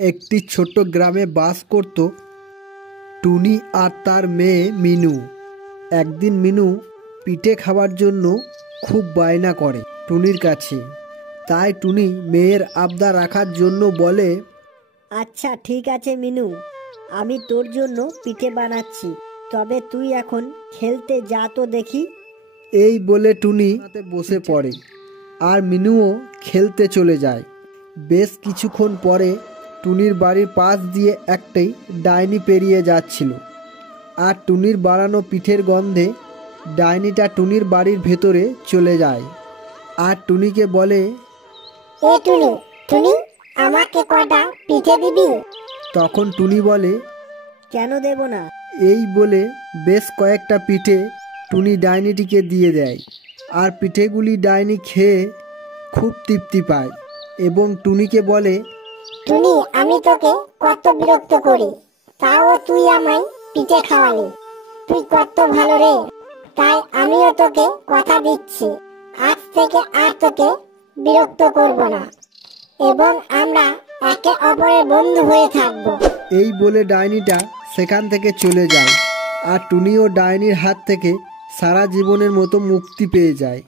একটি ছোট্ট গ্রামে বাস করত টুনি আর তার মেয়ে মিনু। একদিন মিনু পিঠে খাওয়ার জন্য খুব বায়না করে টুনির কাছে। তাই টুনি মেয়ের আবদার রাখার জন্য বলে, আচ্ছা ঠিক আছে মিনু, আমি তোর জন্য পিঠে বানাচ্ছি, তবে তুই এখন খেলতে যা তো দেখি। এই বলে টুনি বসে পড়ে আর মিনুও খেলতে চলে যায়। বেশ কিছুক্ষণ পরে টুনির বাড়ির পাশ দিয়ে একটি ডাইনি পেরিয়ে যাচ্ছিল। আর টুনির বানানো পিঠের গন্ধে ডাইনিটা টুনির বাড়ির ভেতরে চলে যায় আর টুনিকে বলে, এ টুনি, টুনি আমাকে কটা পিঠে দিবি? তখন টুনি বলে, কেন দেব না? এই বলে বেশ কয়েকটা পিঠে টুনি ডাইনিটিকে দিয়ে দেয়। আর পিঠেগুলি ডাইনি খেয়ে খুব তৃপ্তি পায় এবং টুনিকে বলে, টুনি, আমি তোকে কত বিরক্ত করি, তাও তুই আমায় পিঠে খাওয়ালি। তুই কত ভালো রে। তাই আমিও তোকে কথা দিচ্ছি, আজ থেকে আর তোকে বিরক্ত করব না এবং আমরা একে অপরের বন্ধু হয়ে থাকবো। এই বলে ডাইনিটা সেখান থেকে চলে যায় আর টুনিও ডাইনির হাত থেকে সারা জীবনের মতো মুক্তি পেয়ে যায়।